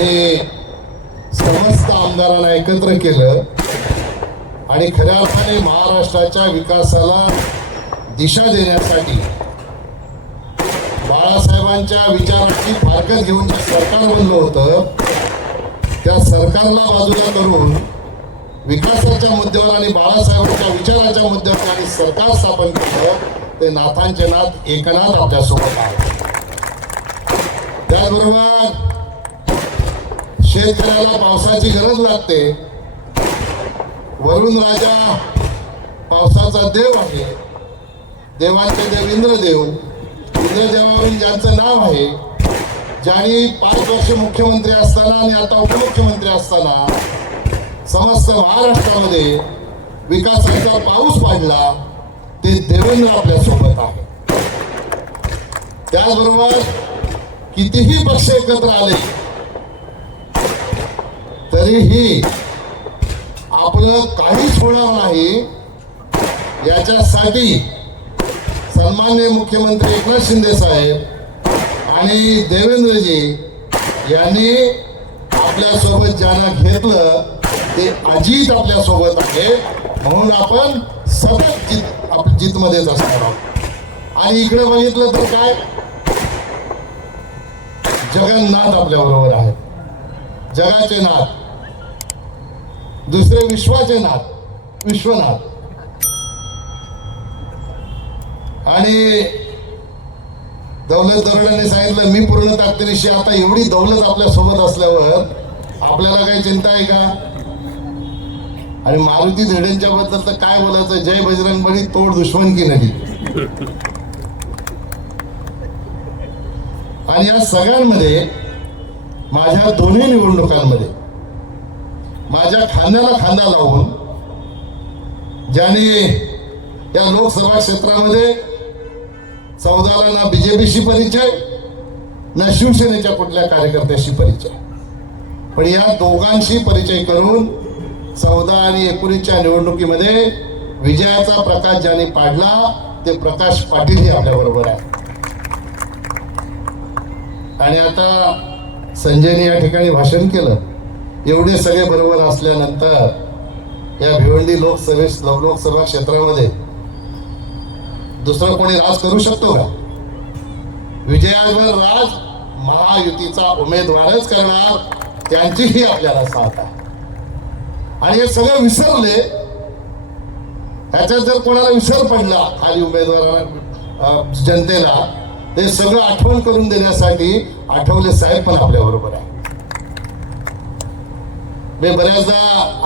ज्याने समस्त आमदारांना एकत्र केलं आणि खऱ्या अर्थाने महाराष्ट्राच्या विकासाला दिशा देण्यासाठी बाळासाहेबांच्या विचाराची फारकत घेऊन जे सरकार बनलं होतं त्या सरकारला बाजूला करून विकासाच्या मुद्द्यावर आणि बाळासाहेबांच्या विचाराच्या मुद्द्यावर आणि सरकार स्थापन केलं ते नाथांचे नाथ एकनाथ आपल्यासोबत आहे त्याचबरोबर शेतकऱ्याला पावसाची गरज लागते. वरुण राजा पावसाचा देव आहे. देवांचे देव इंद्रदेव. इंद्रदेवावरून ज्यांचं नाव आहे ज्यांनी पाच वर्ष मुख्यमंत्री असताना आणि आता उपमुख्यमंत्री असताना समस्त महाराष्ट्रामध्ये विकासाचा पाऊस पाडला ते देवेंद्र आपल्यासोबत आहे. त्याचबरोबर कितीही पक्ष एकत्र आले तरीही आपलं काहीच होणार नाही. याच्यासाठी सन्मान्य मुख्यमंत्री एकनाथ शिंदे साहेब आणि देवेंद्रजी यांनी आपल्यासोबत ज्यांना घेतलं ते अजित आपल्यासोबत आहे. म्हणून आपण सतत जित आप जितमध्येच असणार आहोत. आणि इकडे बघितलं तर काय? जगन्नाथ आपल्याबरोबर आहे. जगाचे नाथ. दुसरे विश्वाचे नाथ विश्वनाथ. आणि दौलत दरोड्याने सांगितलं मी पूर्ण ताकदीनिशी आता एवढी दौलत आपल्यासोबत असल्यावर आपल्याला काही चिंता आहे का? आणि मारुती धेडेंच्या बद्दल तर काय बोलायचं? जय बजरंग बली तोड दुश्मन की नदी आणि या सगळ्यांमध्ये माझ्या दोन्ही निवडणुकांमध्ये माझ्या खांद्याला खांदा लावून ज्याने या लोकसभा क्षेत्रामध्ये चौदाला ना बीजेपीशी परिचय ना शिवसेनेच्या कुठल्या कार्यकर्त्याशी परिचय. पण या दोघांशी परिचय करून चौदा आणि एकोणीसच्या निवडणुकीमध्ये विजयाचा प्रकाश ज्याने पाडला ते प्रकाश पाटील हे आपल्या बरोबर आहे आणि आता संजयने या ठिकाणी भाषण केलं. एवढे सगळे बरोबर असल्यानंतर या भिवंडी लोकसभेस लोकसभा क्षेत्रामध्ये दुसरं कोणी राज करू शकतो का? विजयावर राज महायुतीचा उमेदवारच करणार त्यांचीही आपल्याला साथ आहे. आणि हे सगळं विसरले ह्याच्यात जर कोणाला विसर पडला खाली उमेदवाराला जनतेला ते सगळं आठवण करून देण्यासाठी आठवले साहेब पण आपल्या बरोबर आहे मी बऱ्याचदा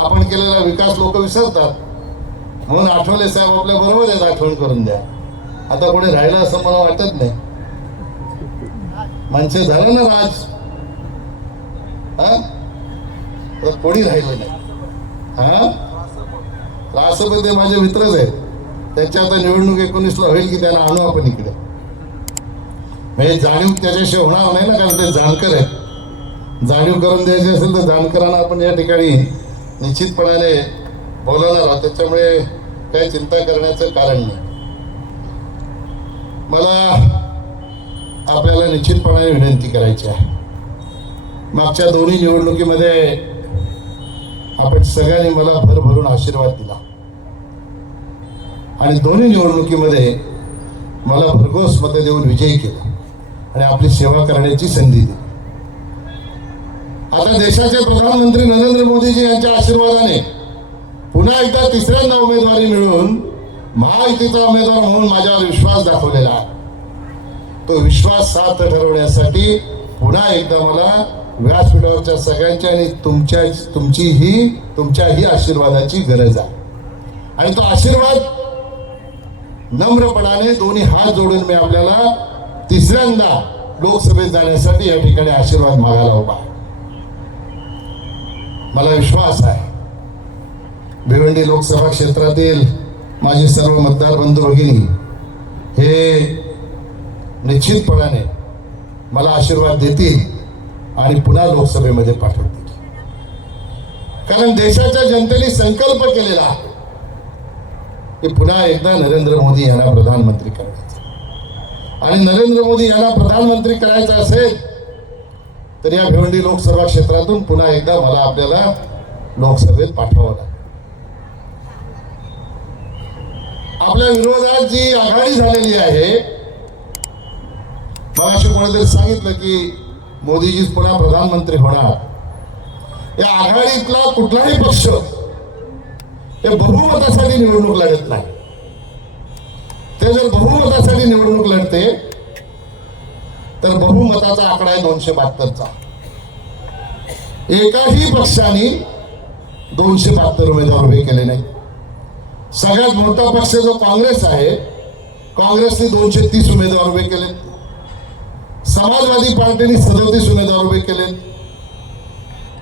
आपण केलेला विकास लोक विसरतात. म्हणून आठवले साहेब आपल्या बरोबर आहेत आठवण करून द्या. आता कोणी राहिलं असं मला वाटत नाही. माणसे झालं ना राज. हा? तर कोणी राहिलं नाही. हा? राष्ट्रपती माझे मित्रच आहेत. त्याच्या आता निवडणूक एकोणीसला होईल की त्यांना आणू आपण इकडे. म्हणजे जाणीव त्याच्याशी होणार नाही ना कारण ते जाणकर आहेत. जाणीव करून द्यायची असेल तर जाणकरांना आपण या ठिकाणी निश्चितपणाने बोलवणार आहोत. त्याच्यामुळे काही चिंता करण्याचं कारण नाही. मला आपल्याला निश्चितपणाने विनंती करायची आहे. मागच्या दोन्ही निवडणुकीमध्ये आपण सगळ्यांनी मला भरभरून आशीर्वाद दिला. आणि दोन्ही निवडणुकीमध्ये मला भरघोस मतं देऊन विजयी केला. आणि आपली सेवा करण्याची संधी दिली. आता देशाचे प्रधानमंत्री नरेंद्र मोदीजी यांच्या आशीर्वादाने पुन्हा एकदा तिसऱ्यांदा उमेदवारी मिळून महायुतीचा उमेदवार म्हणून माझ्यावर विश्वास दाखवलेला आहे तो विश्वास सार्थ ठरवण्यासाठी पुन्हा एकदा मला व्यासपीठावरच्या सगळ्यांची आणि तुमच्या तुमचीही तुमच्याही आशीर्वादाची गरज आहे आणि तो आशीर्वाद नम्रपणाने दोन्ही हात जोडून मी आपल्याला तिसऱ्यांदा लोकसभेत जाण्यासाठी या ठिकाणी आशीर्वाद मागायला उभा आहे. मला विश्वास आहे. भिवंडी लोकसभा क्षेत्रातील माझे सर्व मतदार बंधू भगिनी हे निश्चितपणाने मला आशीर्वाद देतील आणि पुन्हा लोकसभेमध्ये पाठवतील. कारण देशाच्या जनतेने संकल्प केलेला आहे की पुन्हा एकदा नरेंद्र मोदी यांना प्रधानमंत्री करायचं. आणि नरेंद्र मोदी यांना प्रधानमंत्री करायचं असेल तर या भिवंडी लोकसभा क्षेत्रातून पुन्हा एकदा मला आपल्याला लोकसभेत पाठवावं लागेल. आपल्या विरोधात जी आघाडी झालेली आहे मगाशी कोणीतरी सांगितलं की मोदीजीच पुन्हा प्रधानमंत्री होणार. या आघाडीतला कुठलाही पक्ष हे बहुमतासाठी निवडणूक लढत नाही. ते जर बहुमतासाठी निवडणूक लढते तर बहुमताचा आकडा आहे दोनशे बहात्तरचा. एकाही पक्षाने दोनशे बहात्तर उमेदवार उभे केले नाही सगळ्यात मोठा पक्ष जो काँग्रेस आहे काँग्रेसने दोनशे तीस उमेदवार उभे केले. समाजवादी पार्टीने सदोतीस उमेदवार उभे केलेत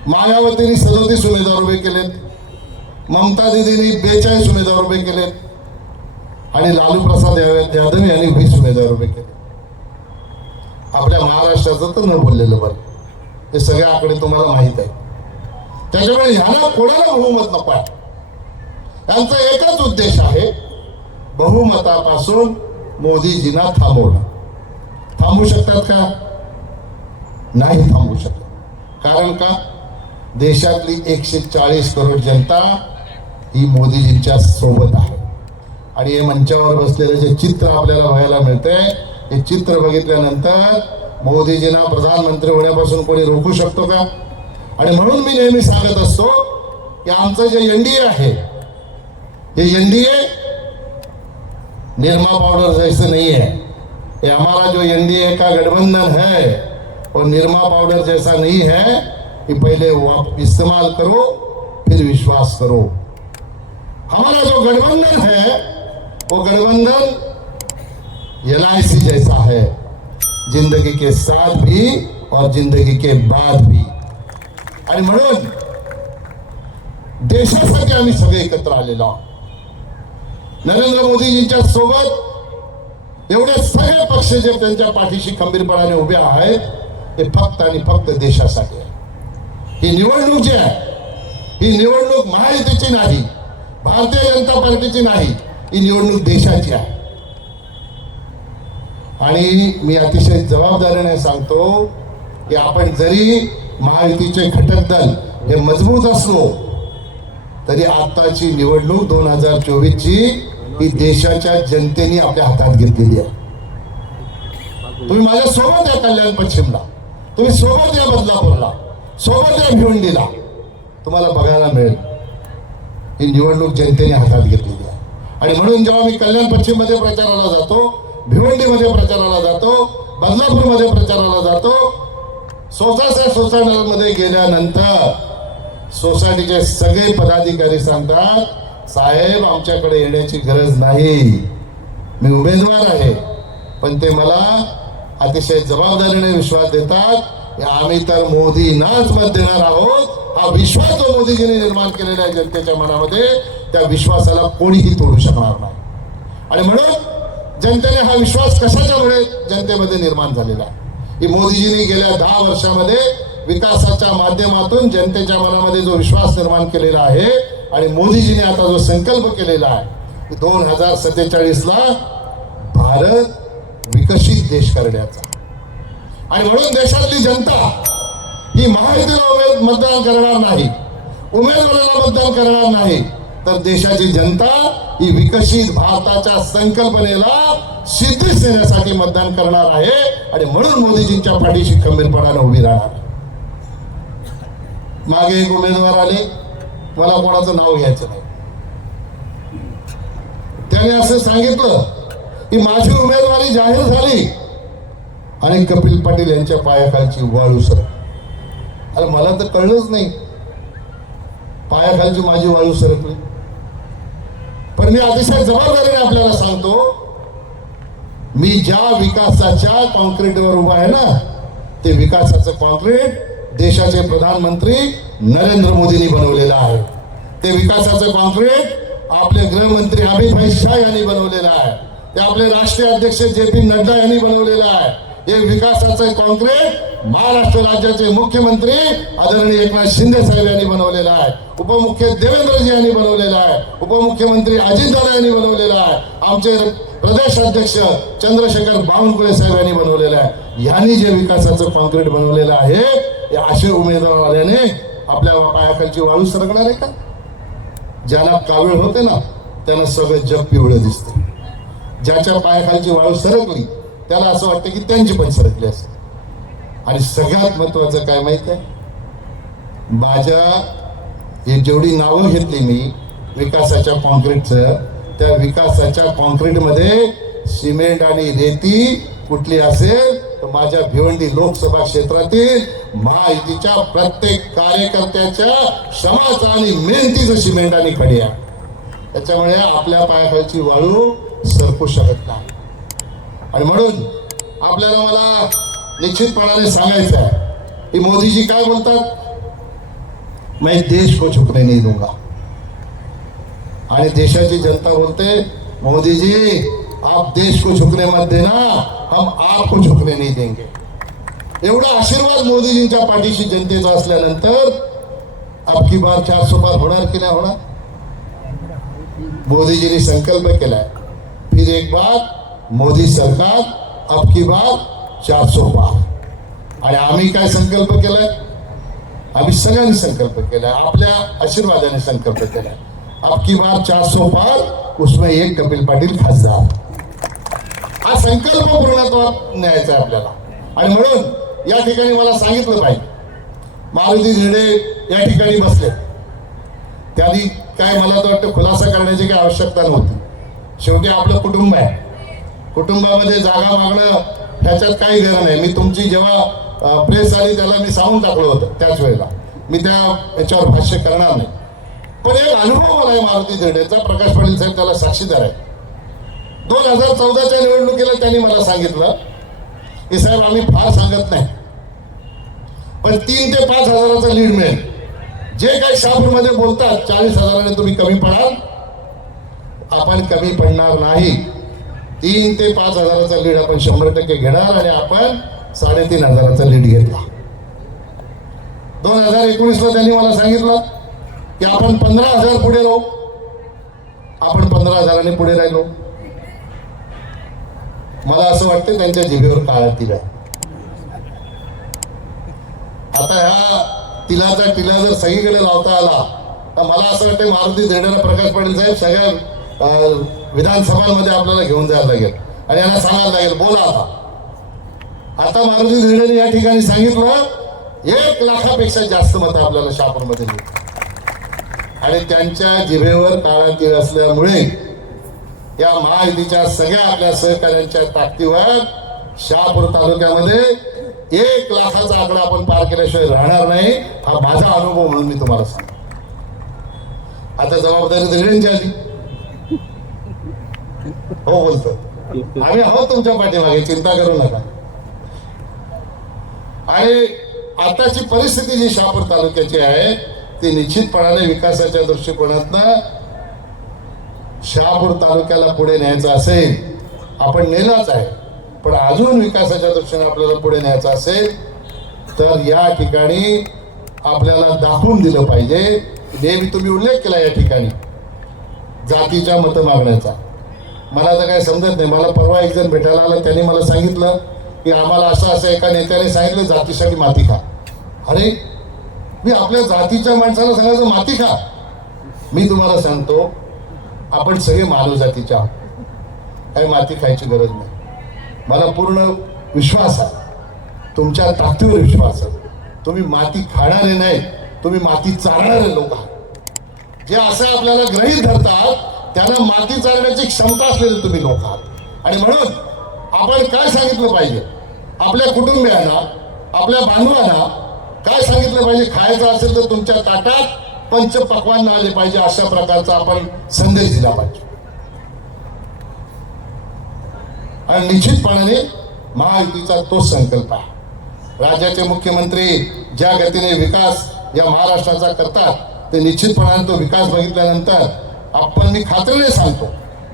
मायावतीने सदोतीस उमेदवार उभे केलेत ममता दिदींनी बेचाळीस उमेदवार उभे केलेत आणि लालू प्रसाद यादव यादव यांनी वीस उमेदवार उभे केले. आपल्या महाराष्ट्राचं तर न बोललेलं बरं. हे सगळे आकडे तुम्हाला माहीत आहे त्याच्यामुळे ह्याला कोणाला बहुमत नको? यांचा एकच उद्देश आहे बहुमतापासून मोदीजींना थांबवणं. थांबू शकतात का? नाही थांबू शकत. कारण का? देशातली एकशे चाळीस करोड जनता ही मोदीजींच्या सोबत आहे. आणि हे मंचावर बसलेलं जे चित्र आपल्याला बघायला मिळतंय हे चित्र बघितल्यानंतर मोदीजींना प्रधानमंत्री होण्यापासून कोणी रोखू शकतो का? आणि म्हणून मी नेहमी सांगत असतो की आमचं जे एनडीए आहे ये एनडीए निरमा पाउडर जैसे नहीं है ये हमारा जो एनडीए का गठबंधन है, वो निर्मा पाउडर जैसा नहीं है कि पहले वो आप इस्तेमाल करो, फिर विश्वास करो। हमारा जो गठबंधन है, वो गठबंधन एल जैसा है। जिंदगी के साथ भी और जिंदगी के बाद भी। आणि म्हणून देशासाठी आम्ही सगळे एकत्र आलेलो आहोत। नरेंद्र मोदीजींच्या सोबत एवढे सगळे पक्ष जे त्यांच्या पाठीशी खंबीरपणाने उभे आहेत ते फक्त आणि फक्त देशासाठी आहे ही निवडणूक जी आहे ही निवडणूक महायुतीची नाही भारतीय जनता पार्टीची नाही ही निवडणूक देशाची आहे। आणि मी अतिशय जबाबदारीने सांगतो की आपण जरी महायुतीचे घटक दल हे मजबूत असलो तरी आताची निवडणूक दोन हजार चोवीसची ही देशाच्या जनतेने आपल्या हातात घेतलेली आहे. तुम्ही माझ्या सोबत या कल्याण पश्चिमला. तुम्ही सोबत या बदलापूरला. सोबत या भिवंडीला. तुम्हाला बघायला मिळेल. ही निवडणूक जनतेने हातात घेतलेली आहे. आणि म्हणून जेव्हा मी कल्याण पश्चिममध्ये प्रचाराला जातो भिवंडीमध्ये प्रचाराला जातो बदलापूरमध्ये प्रचाराला जातो. सोसायटी सोसायटीमध्ये गेल्यानंतर सोसायटीचे सगळे पदाधिकारी सांगतात साहेब आमच्याकडे येण्याची गरज नाही. मी उमेदवार आहे. पण ते मला अतिशय जबाबदारीने विश्वास देतात आम्ही तर मोदींनाच मत देणार आहोत. हा विश्वास जो मोदीजीने निर्माण केलेला आहे जनतेच्या मनामध्ये त्या विश्वासाला कोणीही तोडू शकणार नाही. आणि म्हणून जनतेने हा विश्वास कशाच्यामुळे जनतेमध्ये निर्माण झालेला आहे? की मोदीजींनी गेल्या दहा वर्षामध्ये विकासाच्या माध्यमातून जनतेच्या मनामध्ये जो विश्वास निर्माण केलेला आहे आणि मोदीजीने आता जो संकल्प केलेला आहे की दोन हजार सत्तेचाळीसला भारत विकसित देश करण्याचा आणि म्हणून देशातली जनता ही महायुतीला उमेद मतदान करणार नाही उमेदवाराला मतदान करणार नाही तर देशाची जनता ही विकसित भारताच्या संकल्पनेला सिद्धीच नेण्यासाठी मतदान करणार आहे. आणि म्हणून मोदीजींच्या पाठीशी खंबीरपणाने उभी राहणार. मागे एक उमेदवार आले. मला कोणाचं नाव घ्यायचं नाही. त्याने असं सांगितलं की माझी उमेदवारी जाहीर झाली. आणि कपिल पाटील यांच्या पायाखालची वाळू सर. अरे मला तर कळलंच नाही. पायाखालची माझी वाळू सरकली. पण मी अतिशय जबाबदारीने आपल्याला सांगतो मी ज्या विकासाच्या कॉन्क्रीटवर उभा आहे ना ते विकासाचं कॉन्क्रीट देशाचे प्रधानमंत्री नरेंद्र मोदींनी बनवलेलं आहे. ते विकासाचं कॉन्क्रीट आपले गृहमंत्री अमित भाई शाह यांनी बनवलेलं आहे. ते आपले राष्ट्रीय अध्यक्ष जे पी नड्डा यांनी बनवलेलं आहे. हे विकासाचं कॉन्क्रीट महाराष्ट्र राज्याचे मुख्यमंत्री आदरणीय एकनाथ शिंदे साहेब यांनी बनवलेलं आहे. उपमुख्य देवेंद्रजी यांनी बनवलेलं आहे. उपमुख्यमंत्री अजितदादा यांनी बनवलेला आहे. आमचे प्रदेश अध्यक्ष चंद्रशेखर बावनकुळे साहेब यांनी बनवलेलं आहे. यांनी जे विकासाचं कॉन्क्रीट बनवलेलं आहे हे असे उमेदवार आल्याने आपल्या पायाखालची वाळू सरकणार आहे का? ज्यांना कावीळ होते ना त्यांना सगळं जग पिवळं दिसतं ज्याच्या पायाखालची वाळू सरकली त्याला असं वाटतं की त्यांची पण सरकली असते आणि सगळ्यात महत्वाचं काय माहीत आहे? माझ्या हे जेवढी नावं घेतली मी विकासाच्या कॉन्क्रीटचं त्या विकासाच्या कॉन्क्रीटमध्ये सिमेंट आणि रेती कुठली असेल तर माझ्या भिवंडी लोकसभा क्षेत्रातील महायुतीच्या प्रत्येक कार्यकर्त्याच्या क्षमाचा आणि मेहनतीचं सिमेंट आणि खडी आहे त्याच्यामुळे आपल्या पायाखालची वाळू सरकू शकत नाही. आणि म्हणून आपल्याला मला निश्चितपणाने सांगायचं आहे की मोदीजी काय बोलतात? मैं देश को झुकने नाही दूंगा. आणि देशाची जनता बोलते मोदीजी आप देश को झुकने मत देना हम आपको झुकने नाही देंगे. एवढा आशीर्वाद मोदीजींच्या पाठीशी जनतेचा असल्यानंतर आपकी बार चार सौ होणार की नाही होणार? मोदीजींनी संकल्प केलाय फिर एक बार मोदी सरकार अब की बार चार सौ पार। आणि आम्ही काय संकल्प केलाय? आम्ही सगळ्यांनी संकल्प केलाय आपल्या आशीर्वादाने संकल्प केलाय. अब की बार चार सौ पार उसमें एक कपिल पाटील खासदार। हा संकल्प पूर्णत्वात न्यायचा आहे आपल्याला. आणि म्हणून या ठिकाणी मला सांगितलं पाहिजे मारुती झेडे या ठिकाणी बसले. त्यांनी काय मला तर वाटतं खुलासा करण्याची काही आवश्यकता नव्हती. शेवटी आपलं कुटुंब आहे. कुटुंबामध्ये जागा मागणं ह्याच्यात काही गरज नाही. मी तुमची जेव्हा प्रेस आली त्याला मी सांगून टाकलं होतं त्याच वेळेला. मी त्या याच्यावर भाष्य करणार नाही. पण एक अनुभव मला आहे मारुती झेडेचा प्रकाश पाटील साहेब त्याला साक्षीदार आहे दोन हजार चौदाच्या निवडणुकीला त्यांनी मला सांगितलं की साहेब आम्ही फार सांगत नाही पण तीन ते पाच हजाराचा लीड मिळेल. जे काही शहापूरमध्ये बोलतात चाळीस हजाराने तुम्ही कमी पडाल. आपण कमी पडणार नाही. तीन ते पाच हजाराचा लीड आपण शंभर टक्के घेणार आणि आपण साडेतीन हजाराचा लीड घेतला. दोन हजार एकोणीसला त्यांनी मला सांगितलं की आपण पंधरा हजार पुढे राहू. आपण पंधरा हजाराने पुढे राहिलो. मला असं वाटतं त्यांच्या जिभेवर काळा तिला. आता ह्या तिलाचा टिला जर सगळीकडे लावता आला तर मला असं वाटतं मारुती झेंडेला प्रकाश पाटील साहेब सगळ्या विधानसभांमध्ये आपल्याला घेऊन जायला लागेल. आणि यांना सांगायला लागेल बोला आता. आता मारुती झेंडेने या ठिकाणी सांगितलं एक लाखापेक्षा जास्त मतं आपल्याला शहापूरमध्ये आणि त्यांच्या जिभेवर काळा तीळ असल्यामुळे या महायुतीच्या सगळ्या आपल्या सहकार्यांच्या ताकदीवर शहापूर तालुक्यामध्ये एक लाखाचा आकडा आपण पार केल्याशिवाय राहणार नाही हा माझा अनुभव म्हणून मी तुम्हाला सांगतो. आता जबाबदारी धरणची आली. हो बोलतो. आम्ही आहोत तुमच्या पाठीमागे चिंता करू नका. आणि आताची परिस्थिती जी शहापूर तालुक्याची आहे ती निश्चितपणाने विकासाच्या दृष्टिकोनातनं शहापूर तालुक्याला पुढे न्यायचं असेल आपण नेलाच आहे. पण अजून विकासाच्या दृष्टीने आपल्याला पुढे न्यायचं असेल तर या ठिकाणी आपल्याला दाखवून दिलं पाहिजे. नेहमी तुम्ही उल्लेख केला या ठिकाणी जातीच्या मत मागण्याचा. मला तर काही समजत नाही. मला परवा एक जण भेटायला आला त्यांनी मला सांगितलं की आम्हाला असं असं एका नेत्याने सांगितलं जातीसाठी माती खा. अरे मी आपल्या जातीच्या माणसाला सांगायचं माती खा. मी तुम्हाला सांगतो आपण सगळे मानव जातीच्या आहोत. काही माती खायची गरज नाही. मला पूर्ण विश्वास आहे. तुमच्या ताकदीवर विश्वास आहे. तुम्ही माती खाणारे नाही तुम्ही माती चालणारे लोक आहात. जे असं आपल्याला ग्रहित धरतात त्यांना माती चालण्याची क्षमता असलेली तुम्ही लोक आहात. आणि म्हणून आपण काय सांगितलं पाहिजे? आपल्या कुटुंबियांना आपल्या बांधवांना काय सांगितलं पाहिजे? खायचं असेल तर तुमच्या ताटात पंच पक्वान आले पाहिजे अशा प्रकारचा आपण संदेश दिला पाहिजे. आणि निश्चितपणाने महायुतीचा तोच संकल्प आहे. राज्याचे मुख्यमंत्री ज्या गतीने विकास या महाराष्ट्राचा करतात ते निश्चितपणाने तो विकास बघितल्यानंतर आपण मी खात्रीने सांगतो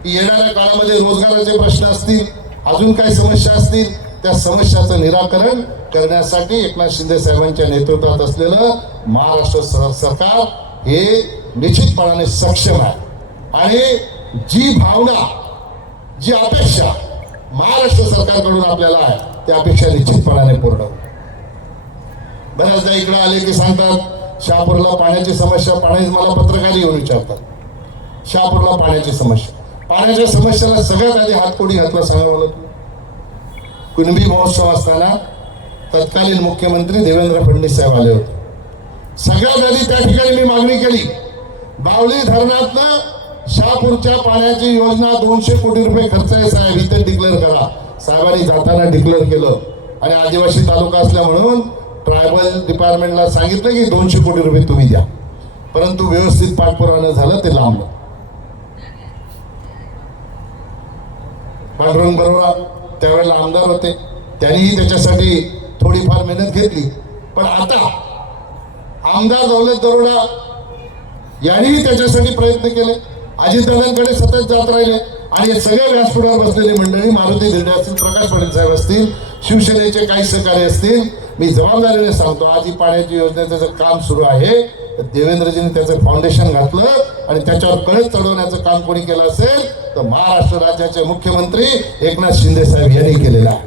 की येणाऱ्या काळामध्ये रोजगाराचे प्रश्न असतील अजून काही समस्या असतील त्या समस्याचं निराकरण करण्यासाठी एकनाथ शिंदे साहेबांच्या नेतृत्वात असलेलं महाराष्ट्र सरकार हे निश्चितपणाने सक्षम आहे आणि जी भावना जी अपेक्षा महाराष्ट्र सरकारकडून आपल्याला आहे त्या अपेक्षा निश्चितपणाने पूर्ण होईल. बऱ्याचदा इकडे आले की सांगतात शहापूरला पाण्याची समस्या पाण्याची मला पत्रकार येऊन विचारतात शहापूरला पाण्याची समस्या. पाण्याच्या समस्येला सगळ्यात आधी हातकोडी घातला सांगा मला कुणबी महोत्सव असताना तत्कालीन मुख्यमंत्री देवेंद्र फडणवीस साहेब आले होते. सगळ्यात आधी त्या ठिकाणी मी मागणी केली. बावली धरणातनं शहापूरच्या पाण्याची योजना दोनशे कोटी रुपये खर्च आहे साहेब. इथे डिक्लेअर करा. साहेबांनी जाताना डिक्लेअर केलं. आणि आदिवासी तालुका असल्या म्हणून ट्रायबल डिपार्टमेंटला सांगितलं की दोनशे कोटी रुपये तुम्ही द्या. परंतु व्यवस्थित पाठपुरावा झालं ते लांबलं पांडुरंग बरोडा त्यावेळेला आमदार होते. त्यांनीही त्याच्यासाठी थोडीफार मेहनत घेतली. पण आता आमदार दौलत दरोडा यांनीही त्याच्यासाठी प्रयत्न केले. अजितदादांकडे सतत जात राहिले. आणि सगळ्या सगळे व्यासपीठावर बसलेली मंडळी मारुती धिरडे असतील प्रकाश पाटील साहेब असतील शिवसेनेचे काही सहकारी असतील मी जबाबदारीने सांगतो आज ही पाण्याची योजनेचं त्याचं काम सुरू आहे तर देवेंद्रजींनी त्याचं फाउंडेशन घातलं आणि त्याच्यावर कळ चढवण्याचं काम कोणी केलं असेल तर महाराष्ट्र राज्याचे मुख्यमंत्री एकनाथ शिंदे साहेब यांनी केलेलं आहे.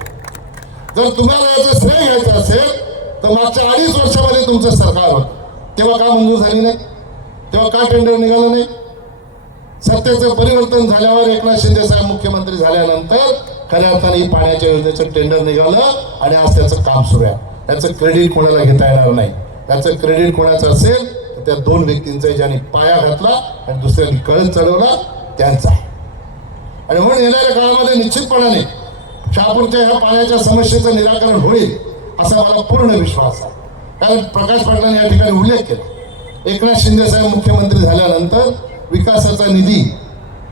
जर तुम्हाला याचं श्रेय घ्यायचं असेल तर मागच्या अडीच वर्षामध्ये तुमचं सरकार होतं. तेव्हा का मंजूर झाली नाही? तेव्हा का टेंडर निघालं नाही? सत्तेचं परिवर्तन झाल्यावर एकनाथ शिंदे साहेब मुख्यमंत्री झाल्यानंतर खऱ्या अर्थाने ही पाण्याच्या योजनेचं टेंडर निघालं आणि आज त्याचं काम सुरू आहे. त्याचं क्रेडिट कोणाला घेता येणार नाही? त्याचं क्रेडिट कोणाचं असेल? त्या दोन व्यक्तींचा ज्यांनी पाया घातला आणि दुसऱ्यांनी कळण चढवला त्यांचा आणि म्हणून येणाऱ्या काळामध्ये निश्चितपणाने शहापूरच्या ह्या पाण्याच्या समस्येचं निराकरण होईल असा मला पूर्ण विश्वास आहे. कारण प्रकाश पाटलांनी या ठिकाणी उल्लेख केला. एकनाथ शिंदे साहेब मुख्यमंत्री झाल्यानंतर विकासाचा निधी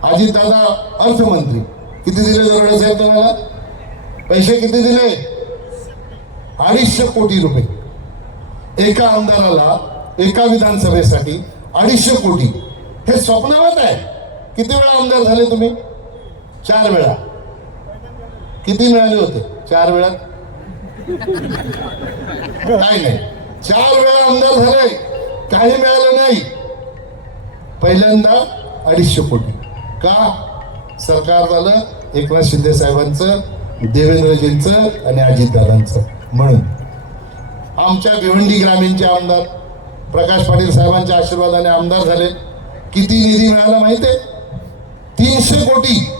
अजितदादा अर्थमंत्री किती दिले दरोडे साहेब तुम्हाला? पैसे किती दिले? अडीचशे कोटी रुपये. एका आमदाराला एका विधानसभेसाठी अडीचशे कोटी. हे स्वप्नावत आहे किती वेळा आमदार झाले तुम्ही? चार वेळा. किती मिळाले होते? चार वेळा? काय नाही. चार वेळा आमदार झाले. काही मिळालं नाही. पहिल्यांदा अडीचशे कोटी. का? सरकार झालं एकनाथ शिंदे साहेबांचं देवेंद्रजींचं आणि अजितदादांचं. म्हणून आमच्या भिवंडी ग्रामीणचे आमदार प्रकाश पाटील साहेबांच्या आशीर्वादाने आमदार झाले. किती निधी मिळाला माहितीये? तीनशे कोटी.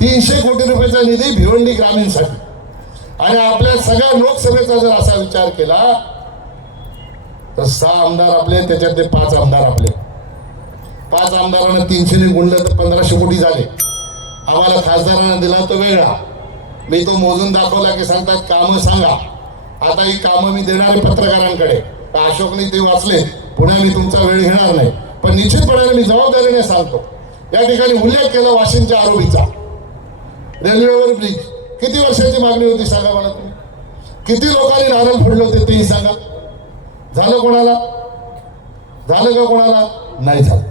तीनशे कोटी रुपयाचा निधी भिवंडी ग्रामीणसाठी. आणि आपल्या सगळ्या लोकसभेचा जर असा विचार केला तर सहा आमदार आपले त्याच्यातले पाच आमदार आपले. पाच आमदारांना तीनशे गुणलं तर पंधराशे कोटी झाले. आम्हाला खासदारांना दिला तो वेगळा. मी तो मोजून दाखवला की सांगतात कामं सांगा. आता ही कामं मी देणार आहे पत्रकारांकडे. तर अशोकने ते वाचले पुन्हा मी तुमचा वेळ घेणार नाही. पण निश्चितपणाने मी जबाबदारीने सांगतो. या ठिकाणी उल्लेख केला वाशिमच्या आरोपीचा. रेल्वेवर ब्रिज. किती वर्षाची मागणी होती सांगा मला तुम्ही? किती लोकांनी नारळ फोडले होते तेही सांगा. झालं कोणाला? झालं का कोणाला? नाही झालं.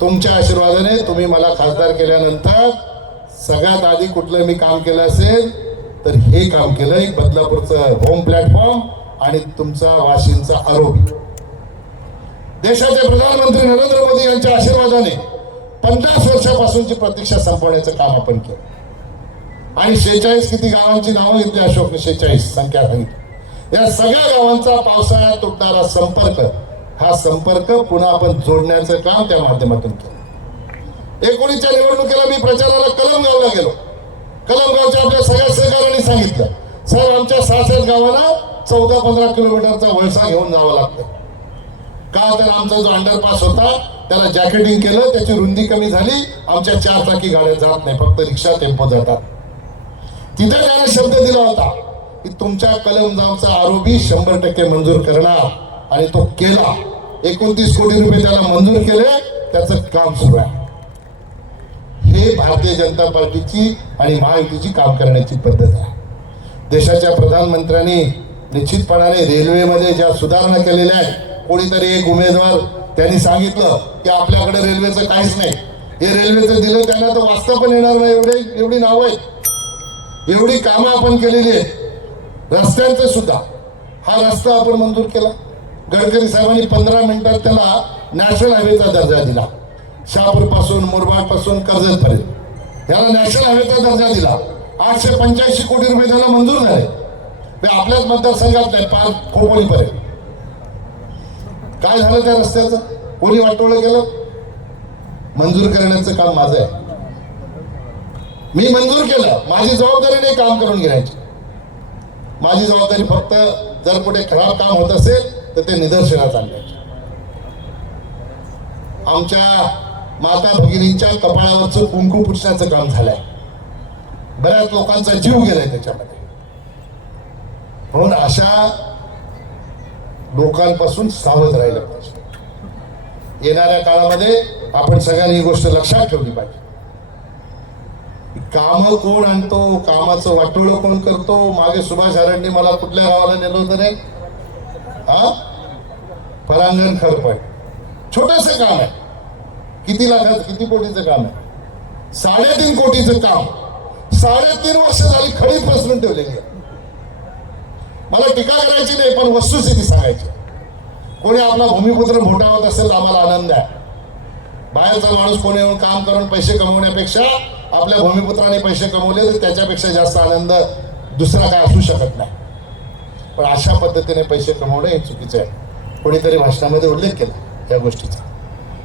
तुमच्या आशीर्वादाने तुम्ही मला खासदार केल्यानंतर सगळ्यात आधी कुठलं मी काम केलं असेल तर हे काम केलं एक बदलापूरचं होम प्लॅटफॉर्म आणि तुमचा वाशिमचा आरोग्य देशाचे प्रधानमंत्री नरेंद्र मोदी यांच्या आशीर्वादाने पन्नास वर्षापासूनची प्रतीक्षा संपवण्याचं काम आपण केलं. आणि शेहेचाळीस किती गावांची नावं घेतली अशोकने शेहेचाळीस संख्या सांगितली. या सगळ्या गावांचा पावसाळ्यात तुटणारा संपर्क हा संपर्क पुन्हा आपण जोडण्याचं काम त्या माध्यमातून केलं. एकोणीसच्या निवडणुकीला मी प्रचाराला कलमगावला गेलो. कलमगावच्या आपल्या सगळ्या सहकार्यांनी सांगितलं सर आमच्या सहा सात गावाला चौदा पंधरा किलोमीटरचा वळसा घेऊन जावं लागतं. का तर आमचा जो अंडरपास होता त्याला जॅकेटिंग केलं त्याची रुंदी कमी झाली आमच्या चार चाकी गाड्या जात नाही फक्त रिक्षा टेम्पो जातात. तिथे त्याला शब्द दिला होता की तुमच्या कलमजावचा आरोपी शंभर टक्के मंजूर करणार आणि तो केला. एकोणतीस कोटी रुपये त्याला मंजूर केले त्याचं काम सुरू आहे. हे भारतीय जनता पार्टीची आणि महायुतीची काम करण्याची पद्धत आहे. देशाच्या प्रधानमंत्र्यांनी निश्चितपणाने रेल्वेमध्ये ज्या सुधारणा केलेल्या आहेत कोणीतरी एक उमेदवार त्यांनी सांगितलं की आपल्याकडे रेल्वेचं काहीच नाही. हे रेल्वेचं दिलं त्यांना तर वाचता पण येणार नाही. एवढे एवढी नावं आहेत. एवढी कामं आपण केलेली आहेत. रस्त्यांचं सुद्धा. हा रस्ता आपण मंजूर केला. गडकरी साहेबांनी पंधरा मिनिटात त्याला नॅशनल हायवेचा दर्जा दिला. शहापूरपासून मुरबाडपासून याला नॅशनल हायवेचा दर्जा दिला. आठशे पंच्याऐंशी कोटी रुपये त्याला मंजूर झाले. आपल्याच मतदारसंघात नाही पार खोपोलीपर्यंत काय झालं त्या रस्त्याचं? कोणी वाटोळं केलं? मंजूर करण्याचं काम माझं आहे. मी मंजूर केलं. माझी जबाबदारी नाही काम करून घेण्याची. माझी जबाबदारी फक्त जर कुठे खराब काम होत असेल तर ते निदर्शनात आणण्याचे. आमच्या माता भगिनींच्या कपाळावरचं कुंकू पुसण्याचं काम झालंय. बऱ्याच लोकांचा जीव गेलाय त्याच्यामध्ये. म्हणून अशा लोकांपासून सावध राहिलं पाहिजे. येणाऱ्या काळामध्ये आपण सगळ्यांनी ही गोष्ट लक्षात ठेवली पाहिजे. काम कोण आणतो कामाचं वाटोळं कोण करतो? मागे सुभाष हरणने मला कुठल्या गावाला नेलं होतं रे? हा? परांगण खरपट छोटस काम आहे. किती लाखाचं किती कोटीचं काम आहे? साडेतीन कोटीचं काम. साडेतीन वर्ष झाली खडी पसरून ठेवलेली आहे. मला टीका करायची नाही पण वस्तुस्थिती सांगायची. कोणी आपला भूमिपुत्र मोठावत असेल तर आम्हाला आनंद आहे. बाहेरचा माणूस कोणी येऊन काम करून पैसे कमवण्यापेक्षा आपल्या भूमिपुत्राने पैसे कमवले तर त्याच्यापेक्षा जास्त आनंद दुसरा काय असू शकत नाही. पण अशा पद्धतीने पैसे कमवणं हे चुकीचं आहे. कोणीतरी भाषणामध्ये उल्लेख केला या गोष्टीचा.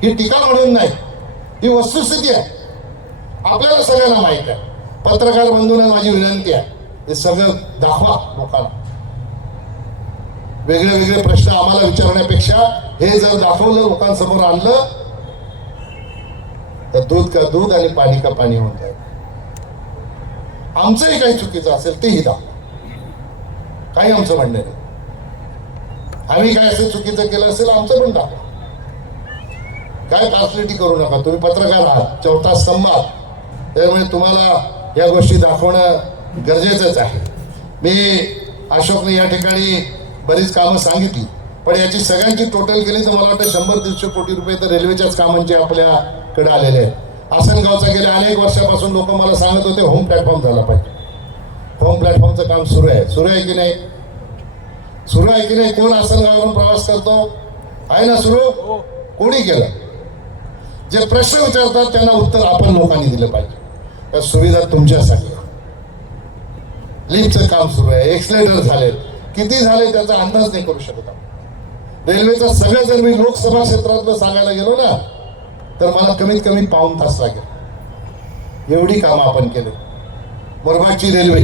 ही टीका म्हणून नाही ही वस्तुस्थिती आहे. आपल्याला सगळ्यांना माहीत आहे. पत्रकार बंधूंना माझी विनंती आहे. हे सगळं दाखवा लोकांना. वेगळे वेगळे प्रश्न आम्हाला विचारण्यापेक्षा हे जर दाखवलं लोकांसमोर आणलं तर दूध का दूध आणि पाणी का पाणी होऊन जाईल. आमचंही काही चुकीचं असेल तेही दाखवा. काही आमचं म्हणणं नाही. आम्ही काय असं चुकीचं केलं असेल आमचं पण दाखवा. काय ट्रान्सलेटी करू नका तुम्ही पत्रकार आहात चौथा स्तंभ आहात. त्यामुळे तुम्हाला या गोष्टी दाखवणं गरजेचंच आहे. मी अशोकने या ठिकाणी बरीच कामं सांगितली. पण याची सगळ्यांची टोटल केली तर मला वाटतं शंभर दीडशे कोटी रुपये तर रेल्वेच्याच कामांचे आपल्याकडे आलेले आहेत. आसनगावचा गेल्या अनेक वर्षापासून लोक मला सांगत होते होम प्लॅटफॉर्म झाला पाहिजे. होम प्लॅटफॉर्मचं काम सुरू आहे. सुरू आहे की नाही? सुरू आहे की नाही? कोण आसनगावरून प्रवास करतो? आहे ना सुरू? कोणी केलं? जे प्रश्न विचारतात त्यांना उत्तर आपण लोकांनी दिलं पाहिजे. त्या सुविधा तुमच्यासाठी लिफ्टचं काम सुरू आहे. एक्सलेटर झाले किती झाले त्याचा अंदाज नाही करू शकत रेल्वेचा सगळं जर मी लोकसभा क्षेत्रातलं सांगायला गेलो ना तर मला कमीत कमी पाऊन तास लागेल. एवढी कामं आपण केले. मुरबाडची रेल्वे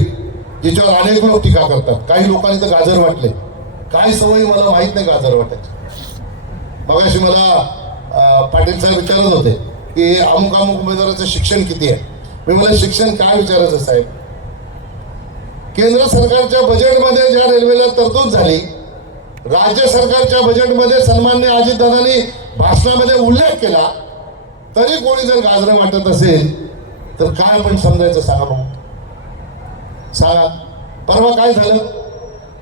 जिच्यावर अनेक लोक टीका करतात. काही लोकांनी तर गाजर वाटले. काय सवयी मला माहीत नाही गाजर वाटायची. मगाशी मला पाटील साहेब विचारत होते की अमुक अमुक उमेदवाराचं शिक्षण किती आहे? मी मला शिक्षण काय विचारायचं साहेब? केंद्र सरकारच्या बजेटमध्ये ज्या रेल्वेला तरतूद झाली राज्य सरकारच्या बजेटमध्ये सन्मान्य अजितदादांनी भाषणामध्ये उल्लेख केला तरी कोणी जर गाजरं वाटत असेल तर काय आपण समजायचं सांगा भाऊ सांगा. परवा काय झालं?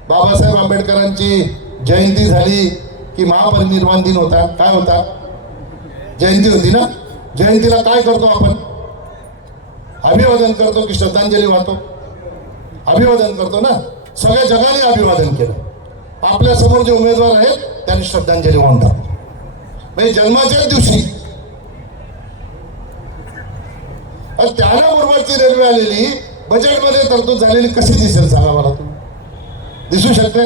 बाबासाहेब आंबेडकरांची जयंती झाली की महापरिनिर्वाण दिन होता. काय होता? जयंती होती ना? जयंतीला काय करतो आपण? अभिवादन करतो की श्रद्धांजली वाहतो? अभिवादन करतो ना सगळ्या जगाने अभिवादन केलं. आपल्यासमोर जे उमेदवार आहेत त्यांनी श्रद्धांजली वाहून टाकली. म्हणजे जन्माच्याच दिवशी. त्याला बरोबरची रेल्वे आलेली बजेटमध्ये तरतूद झालेली कशी दिसेल सांगा मला तू दिसू शकते?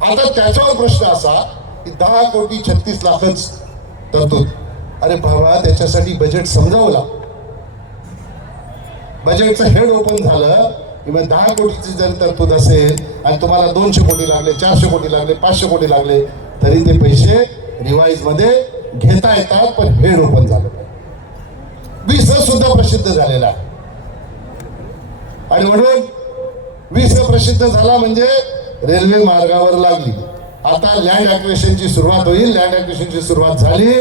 आता त्याच्यावर प्रश्न असा की दहा कोटी छत्तीस लाखच तरतूद. अरे बाबा त्याच्यासाठी बजेट समजावला. बजेटचं हेड ओपन झालं किंवा दहा कोटीची जर तरतूद असेल आणि तुम्हाला दोनशे कोटी लागले चारशे कोटी लागले पाचशे कोटी लागले तरी ते पैसे रिवाईजमध्ये घेता येतात पण हेड ओपन झालं वीस सुद्धा प्रसिद्ध झालेला आहे. आणि म्हणून वीस प्रसिद्ध झाला म्हणजे रेल्वे मार्गावर लागली. आता लँड ॲक्वेशनची सुरुवात होईल. लँड ॲक्वेशनची सुरुवात झाली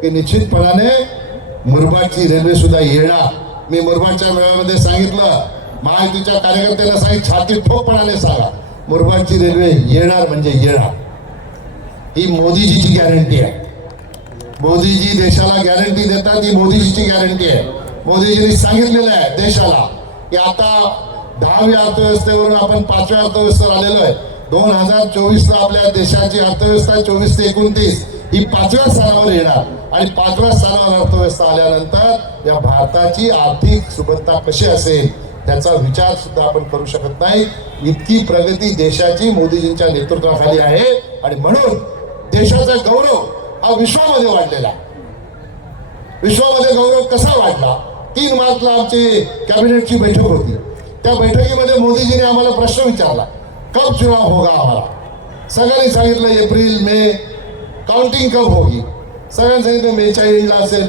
की निश्चितपणाने मुरबाडची रेल्वे सुद्धा येणार. मी मुरबाडच्या मेळाव्यामध्ये सांगितलं महायुतीच्या कार्यकर्त्यांना सांगित छाती ठोकपणाने सांगा. मुरबाडची रेल्वे येणार म्हणजे येणार. ही मोदीजीची गॅरंटी आहे. मोदीजी देशाला गॅरंटी देतात ही मोदीजीची गॅरंटी आहे. मोदीजींनी सांगितलेलं आहे देशाला की आता दहाव्या अर्थव्यवस्थेवरून आपण पाचव्या अर्थव्यवस्थेवर आलेलो आहे. दोन हजार चोवीसला आपल्या देशाची अर्थव्यवस्था चोवीस ते एकोणतीस ही पाचव्या स्थानावर येणार. आणि पाचव्या स्थानावर अर्थव्यवस्था आल्यानंतर या भारताची आर्थिक सुबत्ता कशी असेल त्याचा विचार सुद्धा आपण करू शकत नाही. इतकी प्रगती देशाची मोदीजींच्या नेतृत्वाखाली आहे. आणि म्हणून देशाचा गौरव हा विश्वामध्ये वाढलेला विश्वामध्ये गौरव कसा वाढला? तीन मार्चला आमची कॅबिनेटची बैठक होती. त्या बैठकीमध्ये मोदीजीने आम्हाला प्रश्न विचारला. कब चुनाव होगा आम्हाला सगळ्यांनी सांगितलं एप्रिल मे काउंटिंग कब होगी? सगळ्यांनी सांगितलं मेच्या एंडला असेल.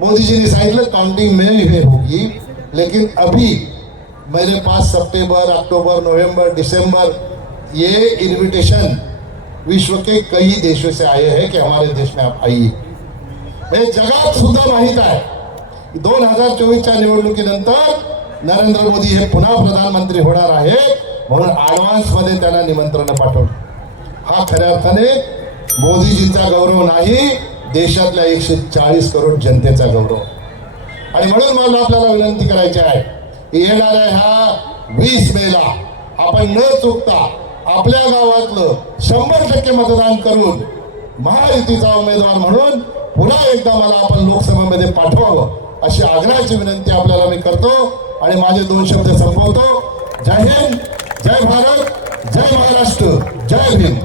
मोदीजींनी सांगितलं काउंटिंग मे हे होगी. लेकिन अभी मेरे पास सितंबर अक्टूबर नवंबर दिसंबर ये इनविटेशन विश्व के कई देशों से आए हैं कि हमारे देश में आप आइए। हे जगात सुद्धा माहीत आहे दोन हजार चोवीसच्या निवडणुकीनंतर नरेंद्र मोदी हे पुन्हा प्रधानमंत्री होणार आहेत म्हणून ॲडव्हान्समध्ये त्यांना निमंत्रण पाठवलं. हा खऱ्या अर्थाने मोदीजींचा गौरव नाही देशातल्या एकशे चाळीस करोड जनतेचा गौरव. आणि म्हणून मला आपल्याला विनंती करायची आहे येणाऱ्या ह्या वीस मेला आपण न चुकता आपल्या गावातलं शंभर टक्के मतदान करून महायुतीचा उमेदवार म्हणून पुन्हा एकदा मला आपण लोकसभेमध्ये पाठवावं अशी आग्रहाची विनंती आपल्याला मी करतो आणि माझे दोन शब्द संपवतो. जय हिंद जय भारत जय महाराष्ट्र जय हिंद